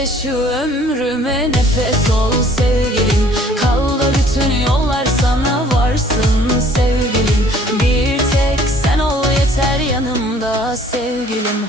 de şu ömrüme nefes ol sevgilim. Kal da bütün yollar sana varsın sevgilim. Bir tek sen ol yeter yanımda sevgilim.